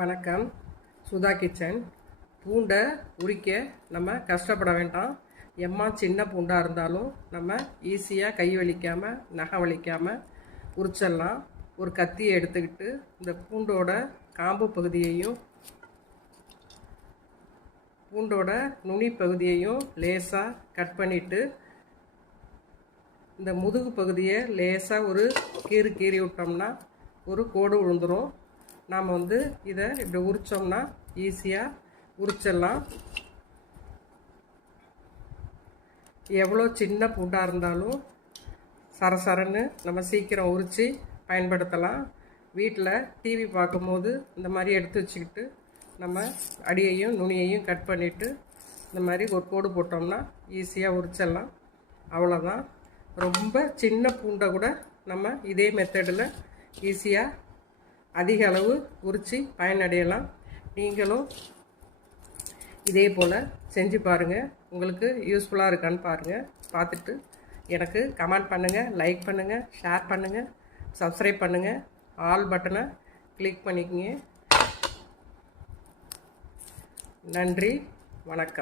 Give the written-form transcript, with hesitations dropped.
வணக்கம். சுதா கிச்சன். பூண்டை உரிக்க நம்ம கஷ்டப்பட வேண்டாம். எம்மா சின்ன பூண்டாக இருந்தாலும் நம்ம ஈஸியாக கை வலிக்காமல் நகை வலிக்காமல் உரிச்சிடலாம். ஒரு கத்தியை எடுத்துக்கிட்டு இந்த பூண்டோட காம்பு பகுதியையும் பூண்டோட நுனி பகுதியையும் லேசாக கட் பண்ணிவிட்டு இந்த முதுகு பகுதியை லேசாக ஒரு கீறி விட்டோம்னா ஒரு கோடு விழுந்துடும். நாம் இதை இப்படி உரித்தோம்னா ஈஸியாக உரிச்சிடலாம். எவ்வளோ சின்ன பூண்டாக இருந்தாலும் சரசரன்னு நம்ம சீக்கிரம் உரித்து பயன்படுத்தலாம். வீட்டில் டிவி பார்க்கும்போது இந்த மாதிரி எடுத்து வச்சுக்கிட்டு நம்ம அடியையும் நுனியையும் கட் பண்ணிவிட்டு இந்த மாதிரி ஒரு கோடு போட்டோம்னா ஈஸியாக உரிச்சிடலாம். அவ்வளோதான். ரொம்ப சின்ன பூண்டை கூட நம்ம இதே மெத்தடில் ஈஸியாக அதிக அளவு உரித்து பயனடையலாம். நீங்களும் இதே போல் செஞ்சு பாருங்கள். உங்களுக்கு யூஸ்ஃபுல்லாக இருக்கான்னு பாருங்கள். பார்த்துட்டு எனக்கு கமெண்ட் பண்ணுங்கள், லைக் பண்ணுங்கள், ஷேர் பண்ணுங்கள், சப்ஸ்கிரைப் பண்ணுங்கள், ஆல் பட்டனை கிளிக் பண்ணிக்கங்க. நன்றி, வணக்கம்.